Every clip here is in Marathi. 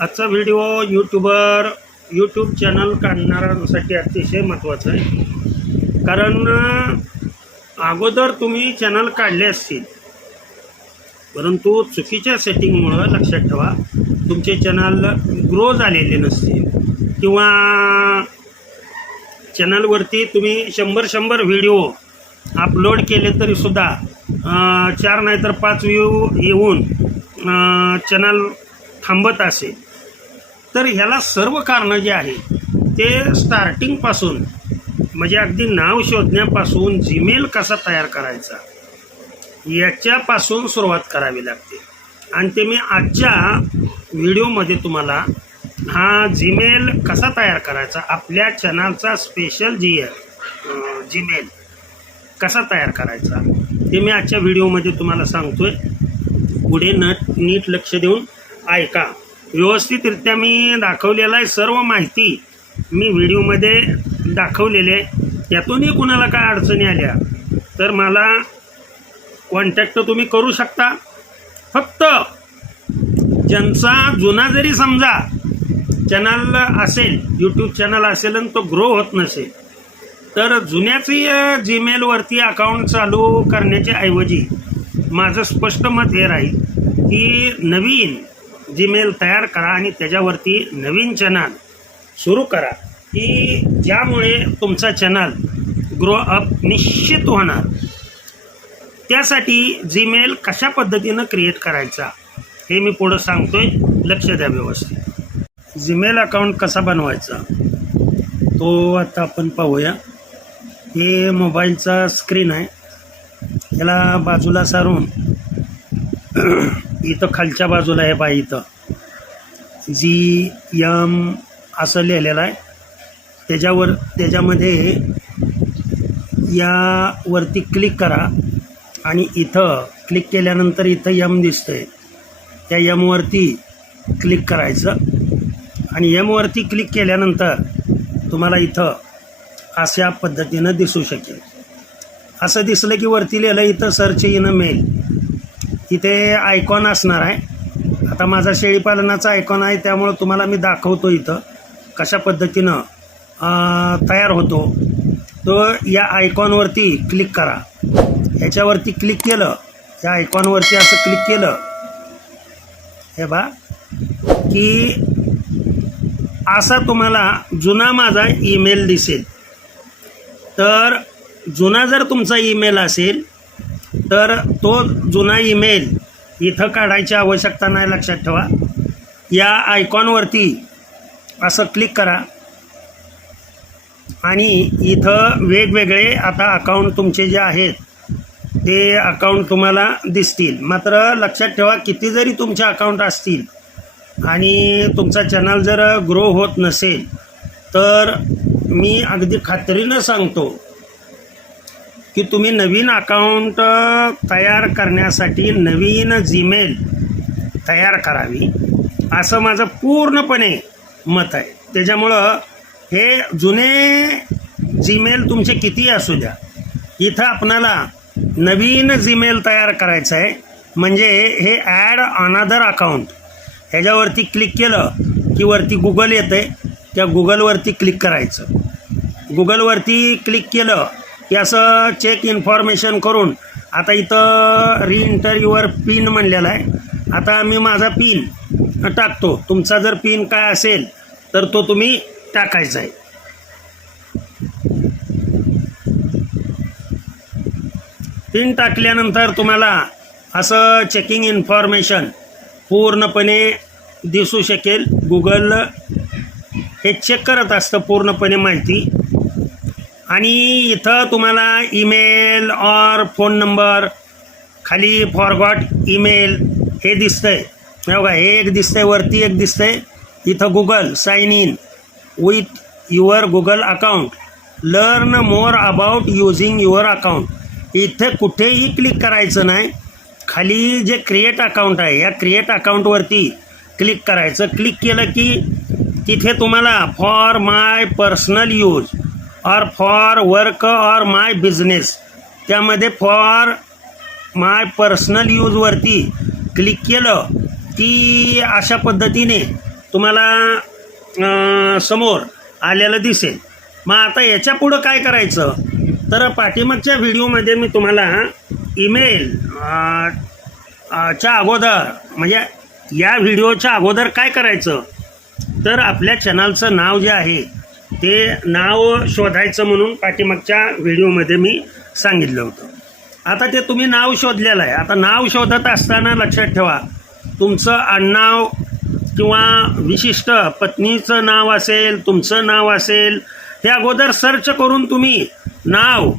आजचा व्हिडिओ यूट्यूब चॅनल काढणाऱ्यांसाठी अतिशय महत्त्वाचा आहे. कारण अगोदर तुम्ही चॅनल काढले असतील, परंतु चुकीच्या सेटिंगमुळं लक्षात ठेवा तुमचे चॅनल ग्रो झालेले नसतील किंवा चॅनलवरती तुम्ही 100 व्हिडिओ अपलोड केले तरीसुद्धा 4 नाही तर 5 व्ह्यू येऊन चॅनल थांबत असेल, तर ह्याला सर्व कारणं जे आहे ते स्टार्टिंगपासून म्हणजे अगदी नाव शोधण्यापासून जीमेल कसा तयार करायचा याच्यापासून सुरुवात करावी लागते. आणि ते मी आजच्या व्हिडिओमध्ये तुम्हाला हा जीमेल कसा तयार करायचा, आपल्या चॅनलचा स्पेशल जीमेल कसा तयार करायचा ते मी आजच्या व्हिडिओमध्ये तुम्हाला सांगतोय. पुढे नीट लक्ष देऊन ऐका. व्यवस्थितरित्या मी दाखवलेला आहे, सर्व माहिती मी व्हिडिओमध्ये दाखवलेले. त्यातूनही कुणाला काय अडचणी आल्या तर मला कॉन्टॅक्ट तुम्ही करू शकता. फक्त ज्यांचा जुना जरी समजा चॅनल असेल, यूट्यूब चॅनल असेल आणि तो ग्रो होत नसेल, तर जुन्याच जीमेलवरती अकाउंट चालू करण्याच्या ऐवजी माझं स्पष्ट मत हे राहील की नवीन जीमेल तयार करा आणि त्याच्यावरती नवीन चॅनल सुरू करा, की ज्यामुळे तुमचा चॅनल ग्रो अप निश्चित होणार. त्यासाठी जीमेल कशा पद्धतीनं क्रिएट करायचा हे मी पुढं सांगतोय, लक्ष द्या व्यवस्थित. जीमेल अकाउंट कसा बनवायचा तो आता आपण पाहूया. हे मोबाईलचा स्क्रीन आहे, याला बाजूला सारून इथं खालच्या बाजूला आहे पहा, इथं GM असं लिहिलेलं आहे. त्याच्यामध्ये यावरती क्लिक करा आणि इथं क्लिक केल्यानंतर इथं M दिसतंय, त्या Mवरती क्लिक करायचं आणि Mवरती क्लिक केल्यानंतर तुम्हाला इथं अशा पद्धतीनं दिसू शकेल. असं दिसलं की वरती लिहिलं इथं सर्च इन मेल, इथे आयकॉन असणार आहे. आता माझा शेळीपालनाचा आयकॉन आहे, त्यामुळं तुम्हाला मी दाखवतो इथं कशा पद्धतीनं तयार होतो. तो या आयकॉनवरती क्लिक करा. ह्याच्यावरती क्लिक केलं, या आयकॉनवरती असं क्लिक केलं हे बा की असा तुम्हाला जुना माझा ईमेल दिसेल. तर जुना जर तुमचा ईमेल असेल तर तो जुना ईमेल इथं काढायची आवश्यकता नाही, लक्षात ठेवा. या आयकॉनवरती असं क्लिक करा आणि इथं वेगवेगळे आता अकाउंट तुमचे जे आहेत ते अकाउंट तुम्हाला दिसतील. मात्र लक्षात ठेवा, किती जरी तुमचे अकाउंट असतील आणि तुमचा चॅनल जर ग्रो होत नसेल तर मी अगदी खात्रीनं सांगतो की तुम्ही नवीन अकाउंट तयार करण्यासाठी नवीन जीमेल तयार करावी, असं माझं पूर्णपणे मत आहे. त्याच्यामुळं हे जुने जीमेल तुमचे किती असू द्या, इथं आपणाला नवीन जीमेल तयार करायचं आहे. म्हणजे हे ॲड अनदर अकाउंट ह्याच्यावरती क्लिक केलं की वरती गुगल येते, त्या गुगलवरती क्लिक करायचं. गुगलवरती क्लिक केलं की असं चेक इन्फॉर्मेशन करून आता इथं रीएंटर युअर पिन म्हणलेला आहे. आता मी माझा पिन टाकतो. तुमचा जर पिन काय असेल तर तो तुम्ही टाकायचा आहे. पिन टाकल्यानंतर तुम्हाला असं चेकिंग इन्फॉर्मेशन पूर्णपणे दिसू शकेल. गुगल हे चेक करत असतं पूर्णपणे माहिती. आणि इथं तुम्हाला ईमेल और फोन नंबर, खाली फॉरगॉट ईमेल हे दिसतंय. बघा, हे एक दिसतंय, वरती एक दिसतंय. इथं Google sign in with your Google account, learn more about using your account. इथे कुठेही क्लिक करायचं नाही. खाली जे क्रिएट अकाउंट आहे या क्रिएट अकाउंटवरती क्लिक करायचं. क्लिक केलं की तिथे तुम्हाला फॉर माय पर्सनल यूज और फॉर वर्क और माय बिझनेस, त्यामध्ये फॉर माय पर्सनल यूजवरती क्लिक केलं की अशा पद्धतीने तुम्हाला समोर आलेलं दिसेल. मग आता याच्या पुढं काय करायचं, तर पाठीमागच्या व्हिडिओमध्ये मी तुम्हाला ईमेल च्या अगोदर, म्हणजे या व्हिडिओच्या अगोदर काय करायचं, तर आपल्या चॅनलचं नाव जे आहे ते नाव शोधायचं म्हणून पाठीमागच्या व्हिडिओमध्ये मी सांगितलं होतं. आता ते तुम्ही नाव शोधलेलं आहे. आता नाव शोधत असताना लक्षात ठेवा, तुमचं आडनाव किंवा विशिष्ट पत्नीचं नाव असेल, तुमचं नाव असेल, हे अगोदर सर्च करून तुम्ही नाव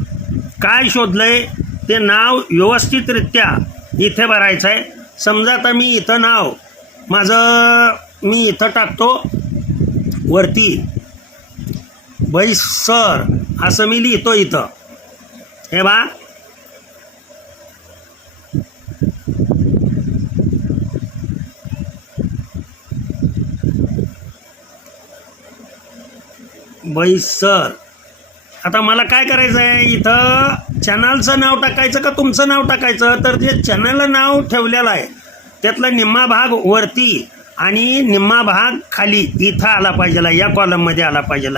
काय शोधलंय ते नाव व्यवस्थितरित्या इथे भरायचं आहे. समजा आता मी इथं नाव माझं मी इथं टाकतो वरती बैस सर असं मी लिहितो इथं. हे बा, बैस सर. आता मला काय करायचं आहे, इथं चॅनलचं नाव टाकायचं का तुमचं नाव टाकायचं, तर जे चॅनल नाव ठेवलेलं आहे त्यातला निम्मा भाग वरती आणि निम्मा भाग खाली इथं आला पाहिजे, या कॉलममध्ये आला पाहिजे.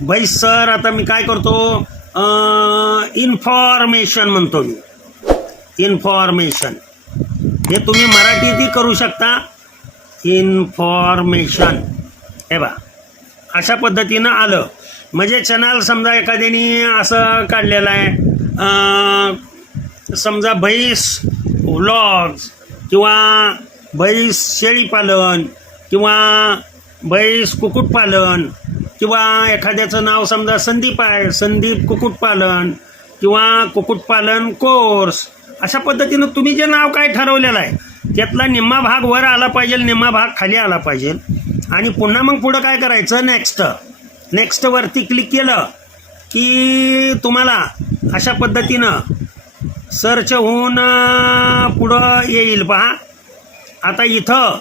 बैस सर. आता मी काय करतो, इन्फॉर्मेशन म्हणतो मी, इन्फॉर्मेशन. हे तुम्ही मराठीतही करू शकता, इन्फॉर्मेशन. हे बा, अशा पद्धतीनं आलं. म्हणजे चॅनल समजा एखाद्याने असं काढलेलं आहे, समजा म्हैस व्लॉग्स किंवा म्हैस शेळीपालन किंवा म्हैस कुक्कुटपालन किंवा एखाद्याचं नाव समजा संदीप आहे, संदीप कुक्कुटपालन किंवा कुक्कुटपालन कोर्स. अशा पद्धतीनं तुम्ही जे नाव काय ठरवलेलं आहे त्यातला निम्मा भाग वर आला पाहिजे, निम्मा भाग खाली आला पाहिजे. आणि पुन्हा मग पुढं काय करायचं, नेक्स्ट वरती क्लिक केलं की तुम्हाला अशा पद्धतीनं सर्च होऊन पुढं येईल. पहा, आता इथं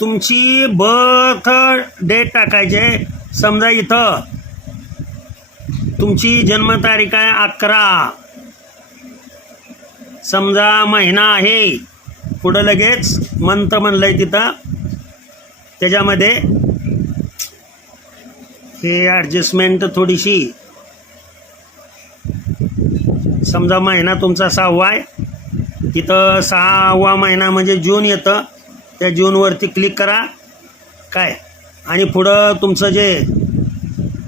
तुमची बर्थ डेट टाकायचे. समजा इथं तुमची जन्मतारीख आहे 11, समजा महिना आहे, पुढं लगेच मंथ म्हणलंय तिथं. त्याच्यामध्ये हे ॲडजस्टमेंट थोडीशी, समजा महिना तुमचा 6वा आहे, तिथं 6वा महिना म्हणजे जून येतं, त्या जूनवरती क्लिक करा काय. आणि पुढं तुमचं जे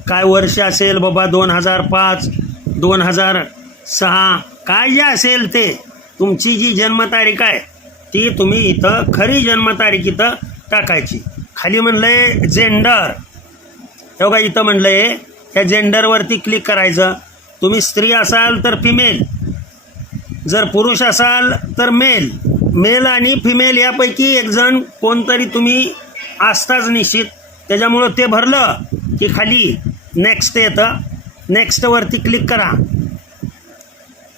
काय वर्ष असेल बाबा, 2005 2006 काय जे असेल ते, तुमची जी जन्मतारीख आहे ती तुम्ही इथं खरी जन्मतारीख इथं टाकायची. खाली म्हणलंय जेंडर, हे बघा इथं म्हणलंय त्या जेंडरवरती क्लिक करायचं. तुम्ही स्त्री असाल तर फिमेल, जर पुरुष असाल तर मेल. मेल आणि फिमेल यापैकी एक जण कोणतरी तुम्ही असताच निश्चित. त्याच्यामुळं ते भरलं की खाली नेक्स्ट येतं, नेक्स्टवरती क्लिक करा.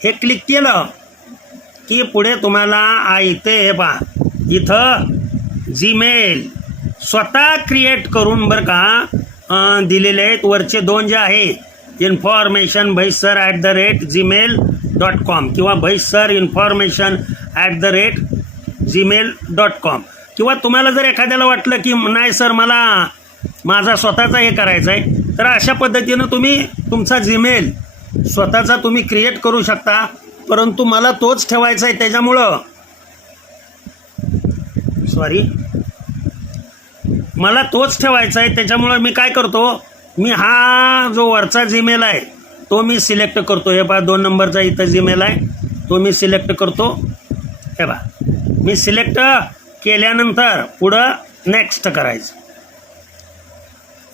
हे क्लिक केलं की पुढे तुम्हाला इथे हे पहा, इथं जीमेल स्वतः क्रिएट करून बरं का दिलेले आहेत. वरचे 2 जे आहे, इन्फॉर्मेशन bhaisar@gmail.com किंवा bhaisar.information@gmail.com. किंवा तुम्हाला जर एखाद्याला वाटलं की नाही सर मला माझा स्वतःचा हे करायचा आहे, तर अशा पद्धतीनं तुम्ही तुमचा जीमेल स्वतःचा तुम्ही क्रिएट करू शकता. परंतु मला तोच ठेवायचा आहे, त्याच्यामुळं मला तोच ठेवायचा आहे. त्याच्यामुळं मी काय करतो, मी हा जो वरचा जीमेल आहे तो मी सिलेक्ट करतो. हे पहा 2 नंबरचा इथं जीमेल आहे, तो मी सिलेक्ट करतो. हे पहा, मी सिलेक्ट केल्यानंतर पुढं नेक्स्ट करायचं.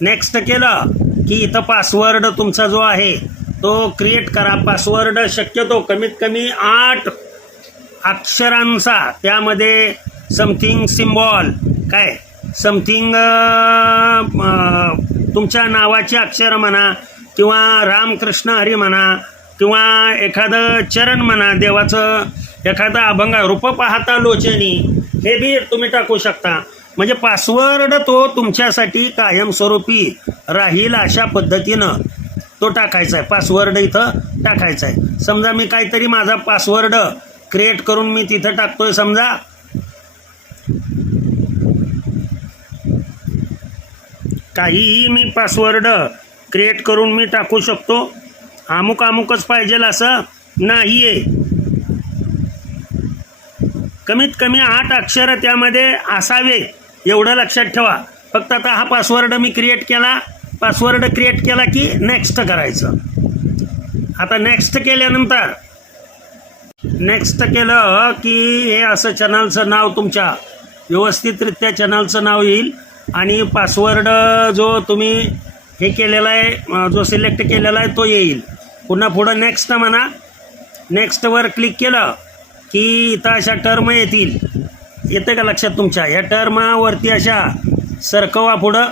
नेक्स्ट केलं की इथं पासवर्ड तुमचा जो आहे तो क्रिएट करा. पासवर्ड शक्यतो कमीत कमी 8 अक्षरांचा, त्यामध्ये समथिंग सिम्बॉल काय, समथिंग तुमच्या नावाची अक्षर म्हणा किंवा रामकृष्ण हरी म्हणा किंवा एखादं चरण म्हणा, देवाचं एखादा अभंग, रूप पाहता लोचनी, हे बी तुम्ही टाकू शकता. म्हणजे पासवर्ड तो तुमच्यासाठी कायमस्वरूपी राहील अशा पद्धतीनं तो टाकायचा आहे. पासवर्ड इथं टाकायचा आहे. समजा मी काहीतरी माझा पासवर्ड क्रिएट करून मी तिथं टाकतोय. समजा काहीही मी पासवर्ड क्रिएट करून मी टाकू शकतो. अमुकच पाहिजेल असं नाही आहे. कमीत कमी 8 अक्षर त्यामध्ये असावे एवढं लक्षात ठेवा. फक्त आता हा पासवर्ड मी क्रिएट केला. पासवर्ड क्रिएट केला की नेक्स्ट करायचं. आता नेक्स्ट केल्यानंतर नेक्स्ट केलं की हे असं चॅनलचं नाव तुमच्या व्यवस्थितरित्या चॅनलचं नाव येईल आणि पासवर्ड जो तुम्ही हे केलेला आहे, जो सिलेक्ट केलेला आहे तो येईल. पुन्हा पुढं नेक्स्ट म्हणा. नेक्स्टवर क्लिक केलं की इथं अशा टर्म येतील. येतं का लक्षात तुमच्या? या टर्मवरती अशा सरकवा, पुढं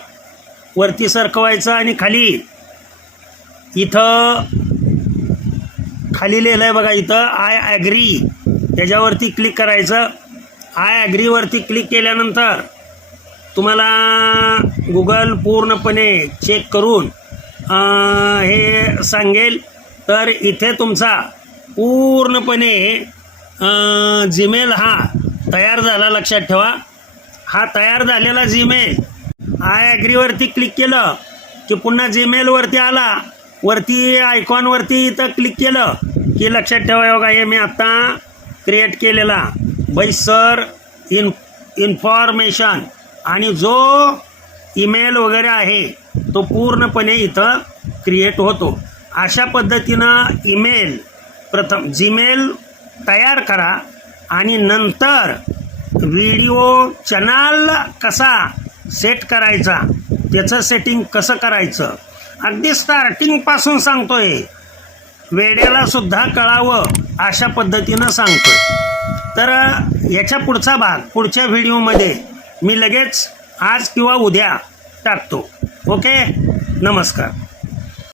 वरती सरकवायचं आणि खाली इथं खाली लिहिलं आहे बघा, इथं आय ॲग्री त्याच्यावरती क्लिक करायचं. आय ॲग्रीवरती क्लिक केल्यानंतर तुम्हाला गुगल पूर्णपणे चेक करून हे सांगेल. तर इथे तुमचा पूर्णपणे जीमेल हा तयार झाला. लक्षात ठेवा, हा तयार झालेला जीमेल आय ॲग्रीवरती क्लिक केलं की पुन्हा जीमेलवरती आला. वरती आयकॉनवरती इथं क्लिक केलं की लक्षात ठेवा बघा, हे मी आत्ता क्रिएट केलेला सर इन्फॉर्मेशन आणि जो ईमेल वगैरे आहे तो पूर्णपणे इथं क्रिएट होतो. अशा पद्धतीनं ईमेल प्रथम जीमेल तयार करा आणि नंतर व्हिडिओ चॅनल कसा सेट करायचा, त्याचं सेटिंग कसं करायचं अगदी स्टार्टिंगपासून सांगतोय. वेड्याला सुद्धा कळावं अशा पद्धतीनं सांगतोय. तर याच्या पुढचा भाग पुढच्या व्हिडिओमध्ये मी लगेच आज किंवा उद्या टाकतो. ओके, नमस्कार.